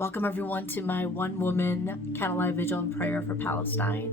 Welcome everyone to my one-woman Candlelight Vigil and prayer for Palestine.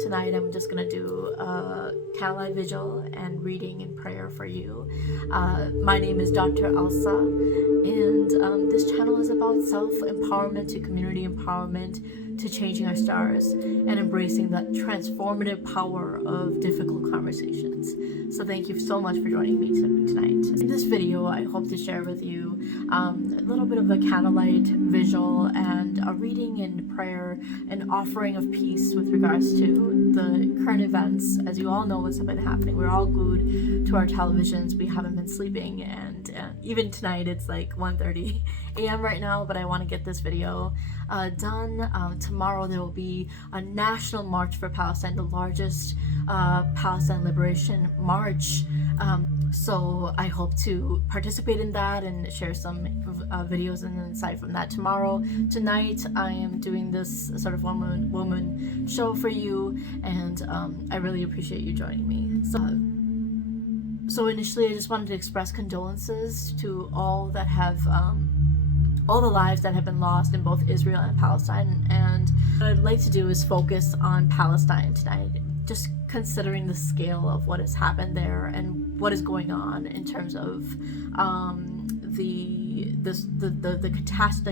Tonight I'm just gonna do a Candlelight Vigil and reading and prayer for you. My name is Dr. Elsa, and this channel is about self-empowerment to community empowerment to changing our stars and embracing that transformative power of difficult conversations. So thank you so much for joining me tonight. In this video, I hope to share with you a little bit of a candlelight visual and a reading and prayer and offering of peace with regards to the current events. As you all know what's been happening, we're all glued to our televisions. We haven't been sleeping, and even tonight it's like 1:30 a.m. right now, but I want to get this video done. Tomorrow there will be a national march for Palestine, the largest Palestine liberation march. So I hope to participate in that and share some videos and insight from that tomorrow. Tonight I am doing this sort of woman show for you, and I really appreciate you joining me. So initially I just wanted to express condolences to all that have all the lives that have been lost in both Israel and Palestine. And what I'd like to do is focus on Palestine tonight, just considering the scale of what has happened there and what is going on in terms of the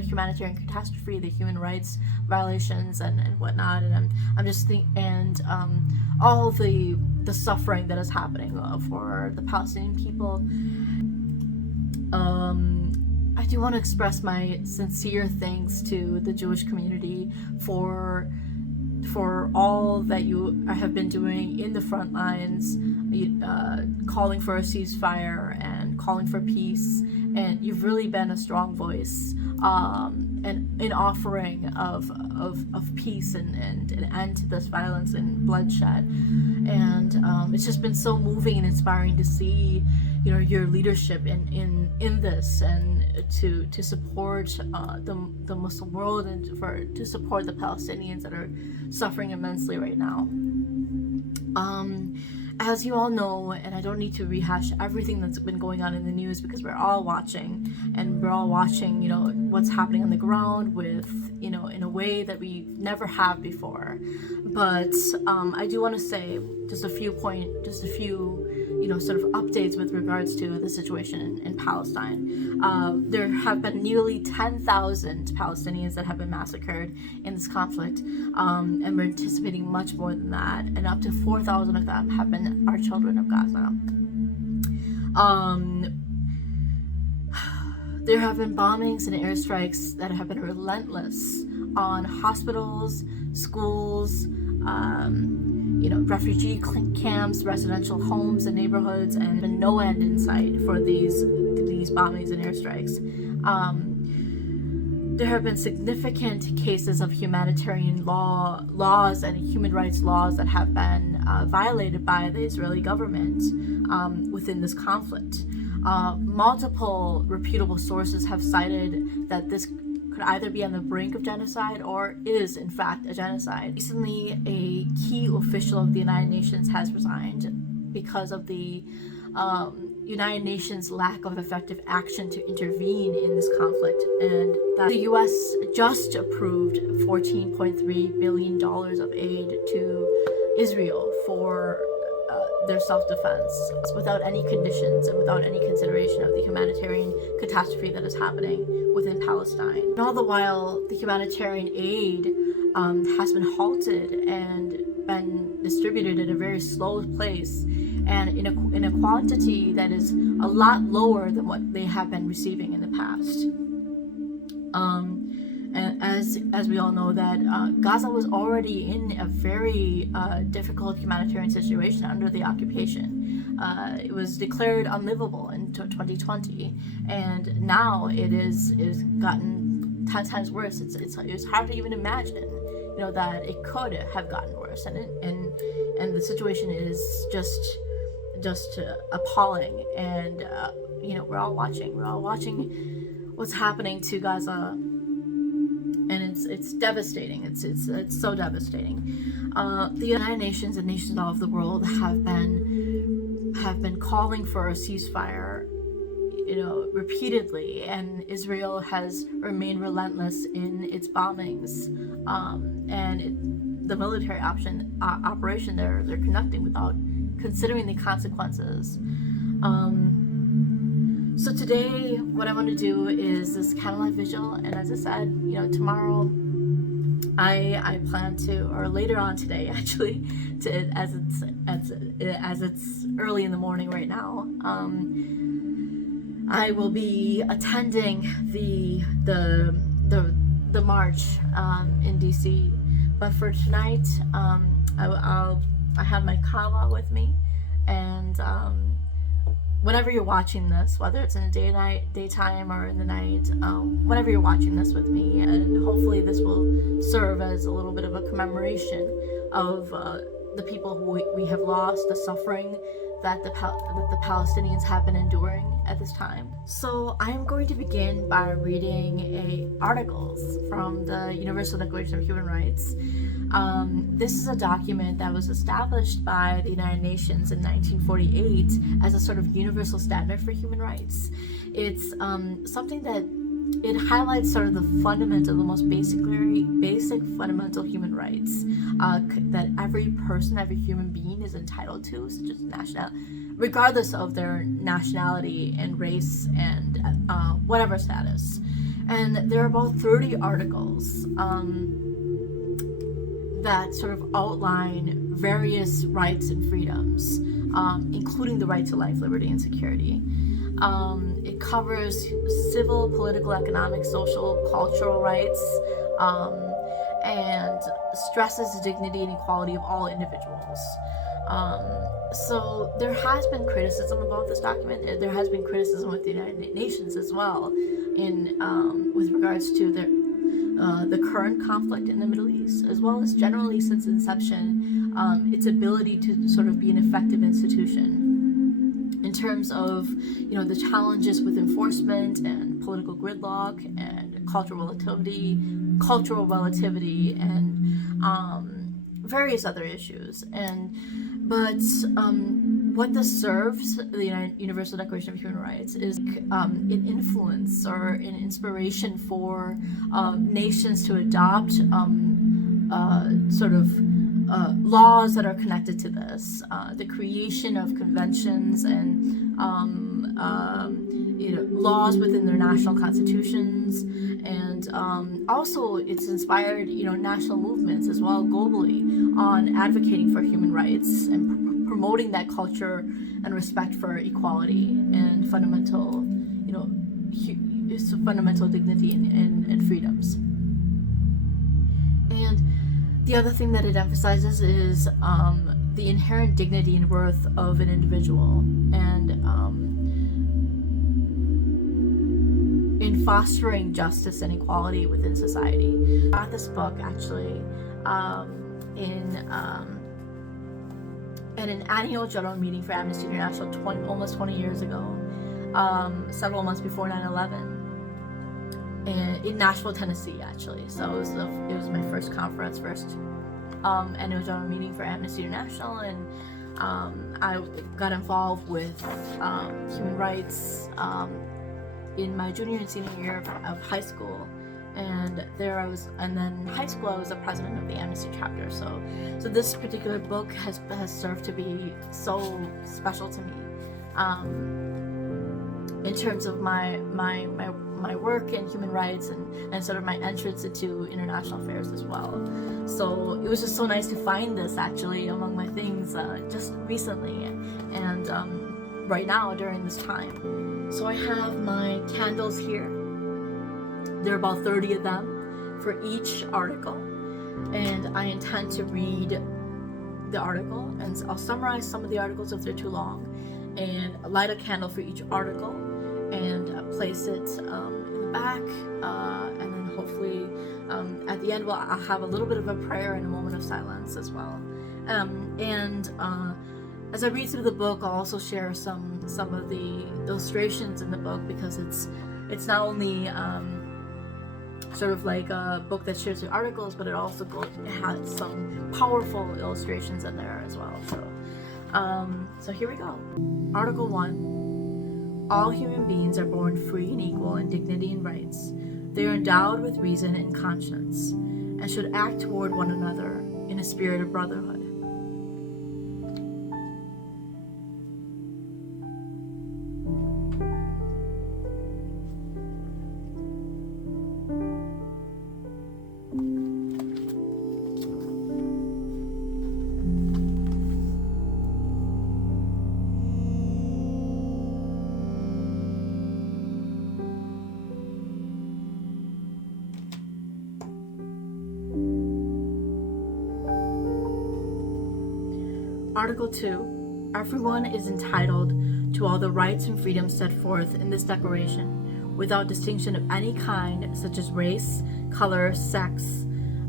humanitarian catastrophe, the human rights violations and whatnot. And I'm just all the suffering that is happening for the Palestinian people. I do want to express my sincere thanks to the Jewish community for all that you have been doing in the front lines, calling for a ceasefire and calling for peace. And you've really been a strong voice and an offering of peace and an end to this violence and bloodshed. And it's just been so moving and inspiring to see, your leadership in this, and to support the Muslim world, and to support the Palestinians that are suffering immensely right now. As you all know, and I don't need to rehash everything that's been going on in the news, because we're all watching, what's happening on the ground with, in a way that we never have before. But I do want to say just a few sort of updates with regards to the situation in Palestine. There have been nearly 10,000 Palestinians that have been massacred in this conflict, and we're anticipating much more than that, and up to 4,000 of them have been our children of Gaza. There have been bombings and airstrikes that have been relentless on hospitals, schools, refugee camps, residential homes and neighborhoods, and been no end in sight for these bombings and airstrikes. There have been significant cases of humanitarian laws and human rights laws that have been violated by the Israeli government within this conflict. Multiple reputable sources have cited that this could either be on the brink of genocide or is in fact a genocide. Recently, a key official of the United Nations has resigned because of the United Nations lack of effective action to intervene in this conflict, and that the US just approved $14.3 billion of aid to Israel for their self-defense, without any conditions and without any consideration of the humanitarian catastrophe that is happening within Palestine. And all the while, the humanitarian aid has been halted and been distributed at a very slow pace, and in a quantity that is a lot lower than what they have been receiving in the past. And as we all know, that Gaza was already in a very difficult humanitarian situation under the occupation. It was declared unlivable in 2020, and now it is gotten 10 times worse. It's hard to even imagine, that it could have gotten worse, and the situation is just appalling. And we're all watching what's happening to Gaza. And it's devastating. It's so devastating. The United Nations and nations all over the world have been calling for a ceasefire repeatedly, and Israel has remained relentless in its bombings, and the military operation they're conducting without considering the consequences. So today, what I want to do is this candlelight vigil, and as I said, tomorrow, I plan to, or later on today, actually, as it's early in the morning right now, I will be attending the march in DC. But for tonight, I have my kava with me, and whenever you're watching this, whether it's in the daytime or in the night, whenever you're watching this with me, and hopefully this will serve as a little bit of a commemoration of the people who we have lost, the suffering that the Palestinians have been enduring at this time. So I am going to begin by reading articles from the Universal Declaration of Human Rights. This is a document that was established by the United Nations in 1948 as a sort of universal standard for human rights. It's something that it highlights sort of the most basic fundamental human rights that every person, every human being is entitled to, such as regardless of their nationality and race and whatever status. And there are about 30 articles that sort of outline various rights and freedoms, including the right to life, liberty, and security. It covers civil, political, economic, social, cultural rights, and stresses the dignity and equality of all individuals. So there has been criticism about this document. There has been criticism with the United Nations as well, with regards to the current conflict in the Middle East, as well as generally since inception, its ability to sort of be an effective institution in terms of the challenges with enforcement and political gridlock and cultural relativity and various other issues. But what this serves, the Universal Declaration of Human Rights, is an influence or an inspiration for nations to adopt laws that are connected to this, the creation of conventions and laws within their national constitutions, and also it's inspired national movements as well globally on advocating for human rights and promoting that culture and respect for equality and fundamental dignity and freedoms. And the other thing that it emphasizes is the inherent dignity and worth of an individual, and in fostering justice and equality within society. I got this book actually in at an annual general meeting for Amnesty International almost 20 years ago, several months before 9/11. In Nashville, Tennessee, actually. So it was my first annual general meeting for Amnesty International, and I got involved with human rights in my junior and senior year of high school. And then in high school I was the president of the Amnesty chapter. So this particular book has served to be so special to me in terms of my work in human rights and sort of my entrance into international affairs as well. So it was just so nice to find this actually among my things just recently and right now during this time. So I have my candles here. There are about 30 of them for each article, and I intend to read the article, and I'll summarize some of the articles if they're too long, and light a candle for each article and place it in the back, and then hopefully at the end I'll have a little bit of a prayer and a moment of silence as well. As I read through the book, I'll also share some of the illustrations in the book, because it's not only sort of like a book that shares the articles, but it has some powerful illustrations in there as well. So here we go. Article 1. All human beings are born free and equal in dignity and rights. They are endowed with reason and conscience, and should act toward one another in a spirit of brotherhood. Article 2. Everyone is entitled to all the rights and freedoms set forth in this declaration, without distinction of any kind, such as race, color, sex,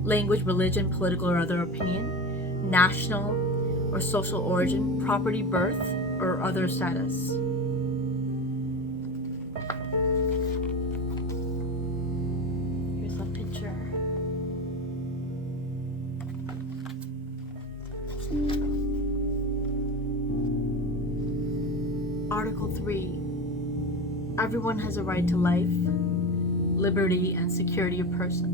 language, religion, political or other opinion, national or social origin, property, birth, or other status. Here's a picture. Article 3. Everyone has a right to life, liberty, and security of person.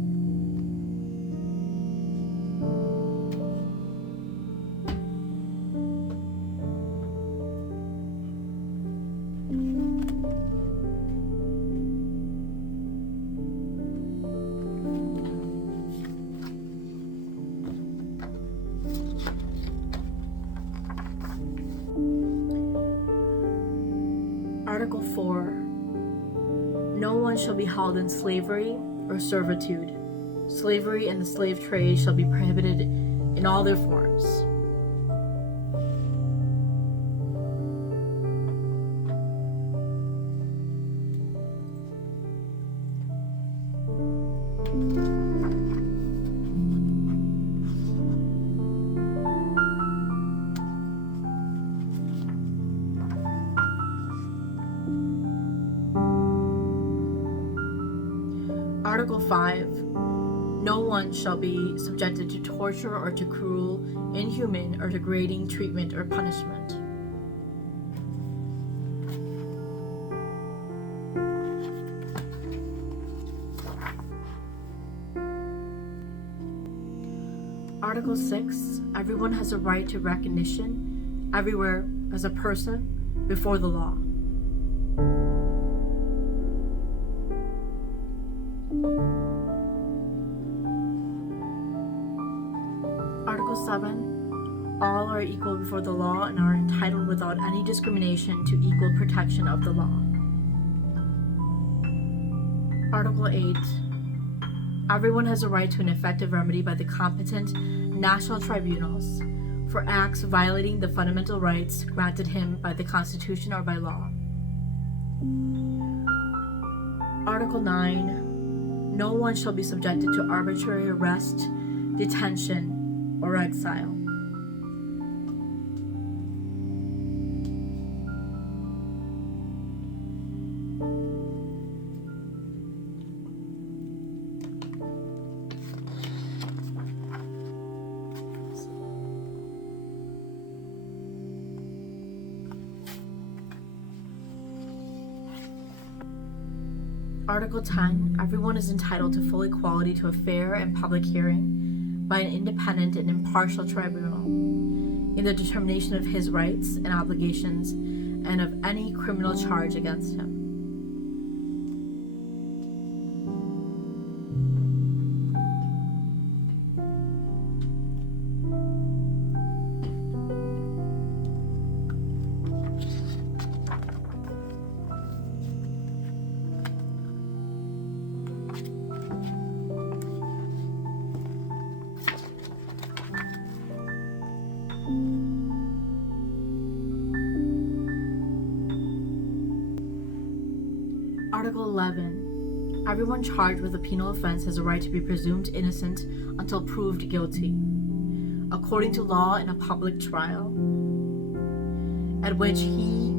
Article 4. No one shall be held in slavery or servitude. Slavery and the slave trade shall be prohibited in all their forms. Article 5. No one shall be subjected to torture or to cruel, inhuman, or degrading treatment or punishment. Article 6. Everyone has a right to recognition everywhere as a person before the law. Article 7. All are equal before the law and are entitled without any discrimination to equal protection of the law. Article 8. Everyone has a right to an effective remedy by the competent national tribunals for acts violating the fundamental rights granted him by the Constitution or by law. Article 9. No one shall be subjected to arbitrary arrest, detention, or exile. Article 10. Everyone is entitled to full equality to a fair and public hearing by an independent and impartial tribunal in the determination of his rights and obligations and of any criminal charge against him. Article 11. Everyone charged with a penal offense has a right to be presumed innocent until proved guilty, according to law in a public trial, at which he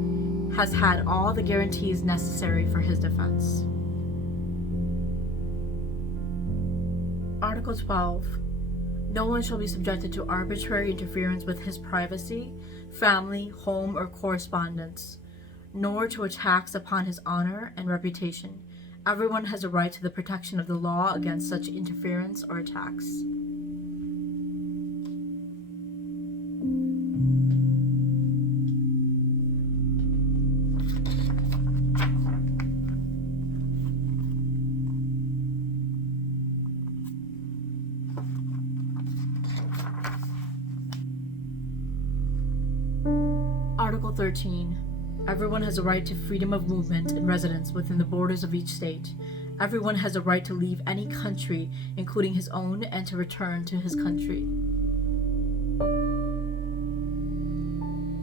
has had all the guarantees necessary for his defense. Article 12. No one shall be subjected to arbitrary interference with his privacy, family, home, or correspondence, nor to attacks upon his honor and reputation. Everyone has a right to the protection of the law against such interference or attacks. Article 13. Everyone has a right to freedom of movement and residence within the borders of each state. Everyone has a right to leave any country, including his own, and to return to his country.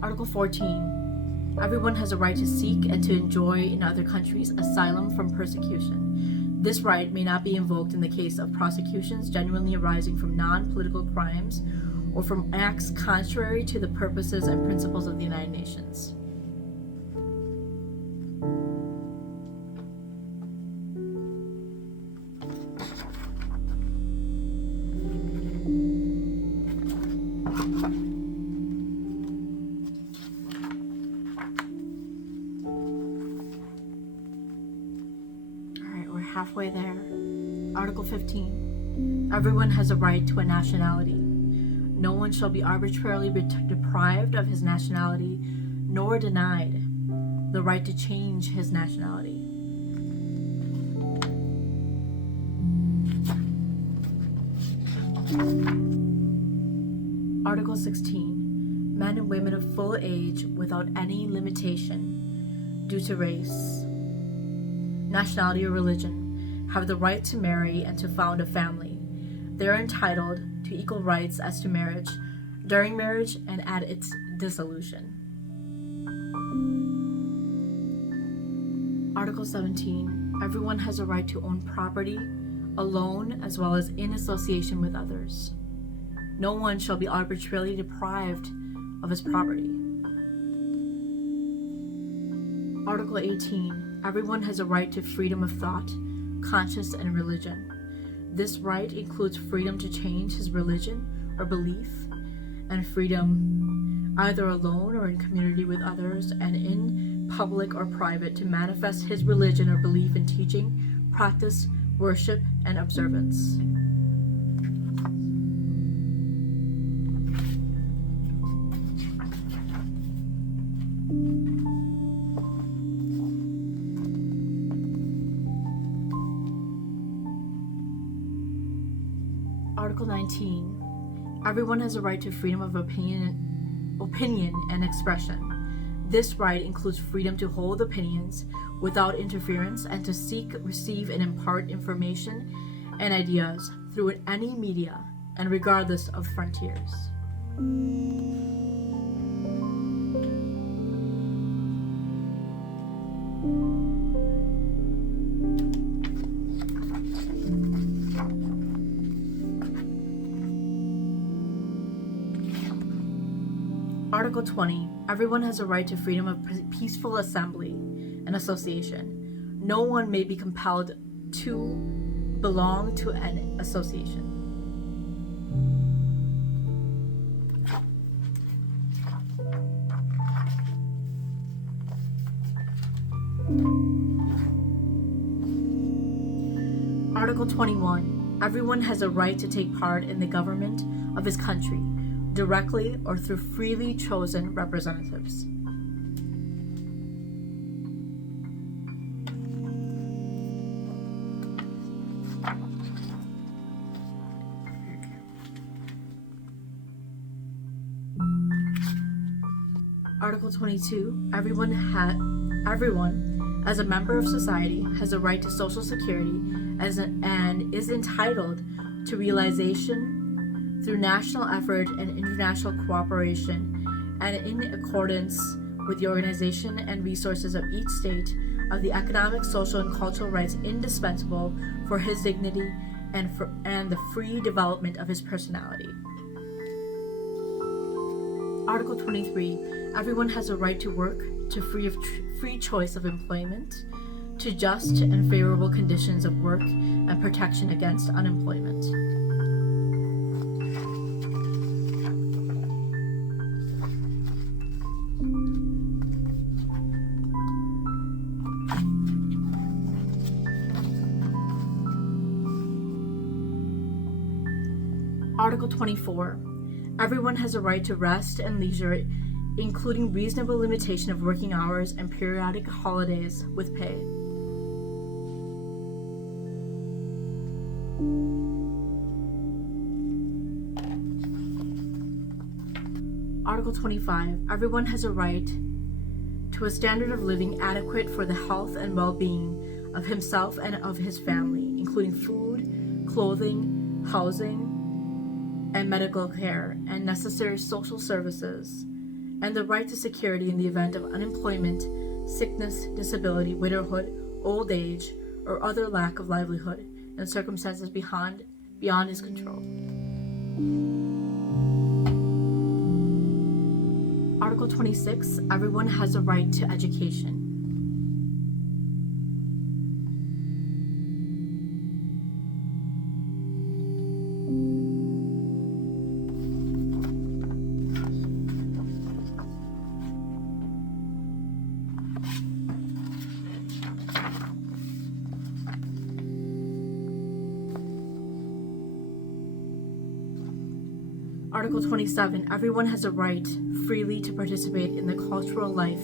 Article 14. Everyone has a right to seek and to enjoy in other countries asylum from persecution. This right may not be invoked in the case of prosecutions genuinely arising from non-political crimes or from acts contrary to the purposes and principles of the United Nations. Halfway there. Article 15. Everyone has a right to a nationality. No one shall be arbitrarily deprived of his nationality, nor denied the right to change his nationality. Article 16. Men and women of full age without any limitation due to race, nationality, or religion have the right to marry and to found a family. They are entitled to equal rights as to marriage, during marriage, and at its dissolution. Article 17. Everyone has a right to own property, alone as well as in association with others. No one shall be arbitrarily deprived of his property. Article 18. Everyone has a right to freedom of thought, conscience, and religion. This right includes freedom to change his religion or belief, and freedom, either alone or in community with others, and in public or private, to manifest his religion or belief in teaching, practice, worship, and observance. Article 19. Everyone has a right to freedom of opinion and expression. This right includes freedom to hold opinions without interference and to seek, receive, and impart information and ideas through any media and regardless of frontiers. Article 20. Everyone has a right to freedom of peaceful assembly and association. No one may be compelled to belong to an association. Article 21. Everyone has a right to take part in the government of his country, directly or through freely chosen representatives. Article 22. Everyone, as a member of society, has a right to Social Security and is entitled to realization through national effort and international cooperation, and in accordance with the organization and resources of each state, of the economic, social, and cultural rights indispensable for his dignity and the free development of his personality. Article 23. Everyone has a right to work, to free choice of employment, to just and favorable conditions of work, and protection against unemployment. Article 24. Everyone has a right to rest and leisure, including reasonable limitation of working hours and periodic holidays with pay. Article 25. Everyone has a right to a standard of living adequate for the health and well-being of himself and of his family, including food, clothing, housing, and medical care, and necessary social services, and the right to security in the event of unemployment, sickness, disability, widowhood, old age, or other lack of livelihood in circumstances beyond his control. Article 26. Everyone has a right to education. Article 27. Everyone has a right freely to participate in the cultural life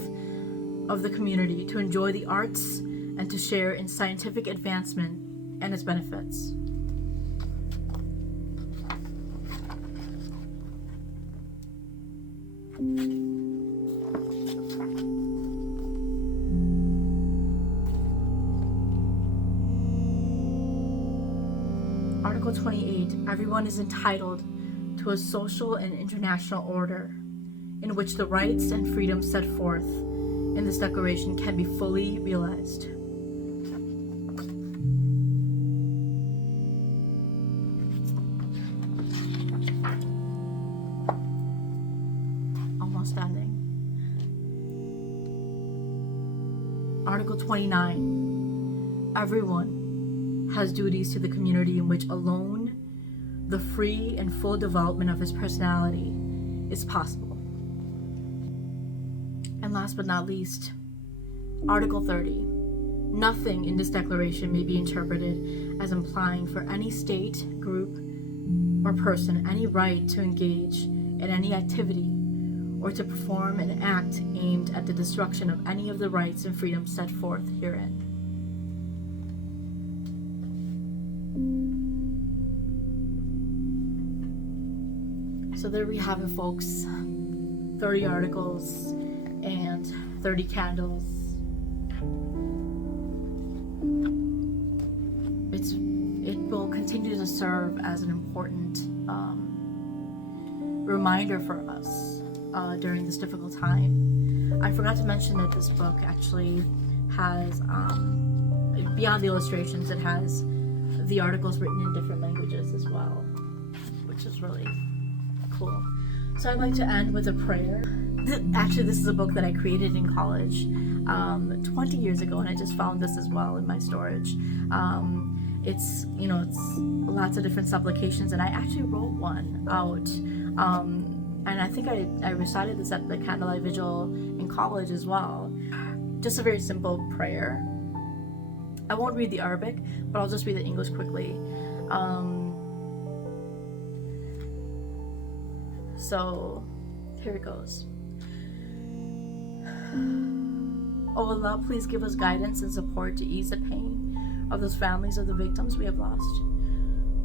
of the community, to enjoy the arts, and to share in scientific advancement and its benefits. Article 28. Everyone is entitled to a social and international order in which the rights and freedoms set forth in this declaration can be fully realized. Almost ending. Article 29. Everyone has duties to the community in which alone the free and full development of his personality is possible. And last but not least, Article 30. Nothing in this declaration may be interpreted as implying for any state, group, or person any right to engage in any activity or to perform an act aimed at the destruction of any of the rights and freedoms set forth herein. So there we have it, folks. 30 articles and 30 candles. It will continue to serve as an important reminder for us during this difficult time. I forgot to mention that this book actually has, beyond the illustrations, it has the articles written in different languages as well, which is really cool. So I'd like to end with a prayer. Actually, this is a book that I created in college 20 years ago, and I just found this as well in my storage. It's lots of different supplications, and I actually wrote one out. And I think I recited this at the Candlelight Vigil in college as well. Just a very simple prayer. I won't read the Arabic, but I'll just read the English quickly. So here it goes. Oh Allah, please give us guidance and support to ease the pain of those families of the victims we have lost.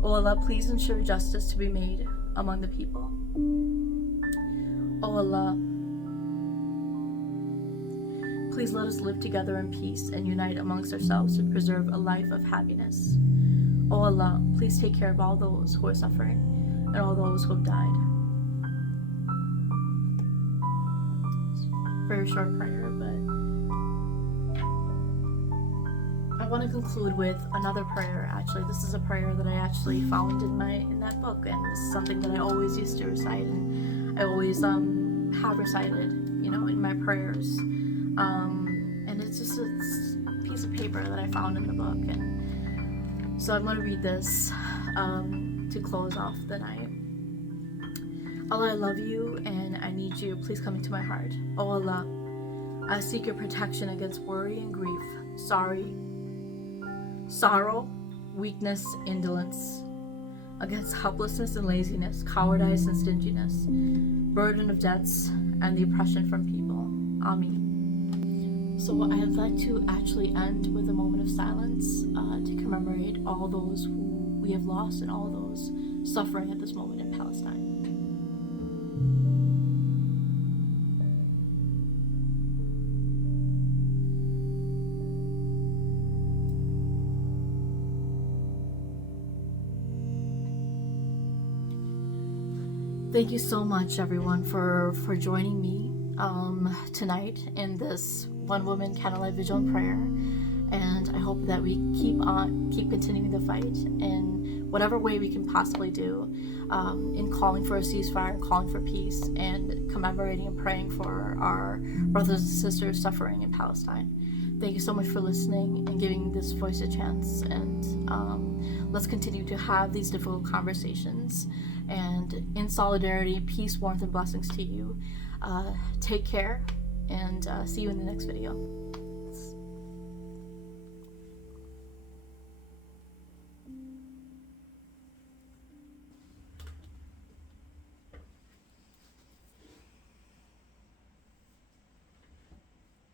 Oh Allah, please ensure justice to be made among the people. Oh Allah, please let us live together in peace and unite amongst ourselves to preserve a life of happiness. Oh Allah, please take care of all those who are suffering and all those who have died. Very short prayer, but I want to conclude with another prayer. Actually, this is a prayer that I actually found in that book, and this is something that I always used to recite, and I always have recited, in my prayers. And it's just a piece of paper that I found in the book, and so I'm going to read this to close off the night. Allah, I love you and I need you. Please come into my heart. Oh Allah, I seek your protection against worry and grief, sorrow, weakness, indolence, against helplessness and laziness, cowardice and stinginess, burden of debts, and the oppression from people. Amen. So I'd like to actually end with a moment of silence to commemorate all those who we have lost and all those suffering at this moment in Palestine. Thank you so much, everyone, for joining me tonight in this one woman candlelight vigil and prayer. And I hope that we keep continuing the fight in whatever way we can possibly do, in calling for a ceasefire, calling for peace, and commemorating and praying for our brothers and sisters suffering in Palestine. Thank you so much for listening and giving this voice a chance. And let's continue to have these difficult conversations. And in solidarity, peace, warmth, and blessings to you. Take care, and see you in the next video.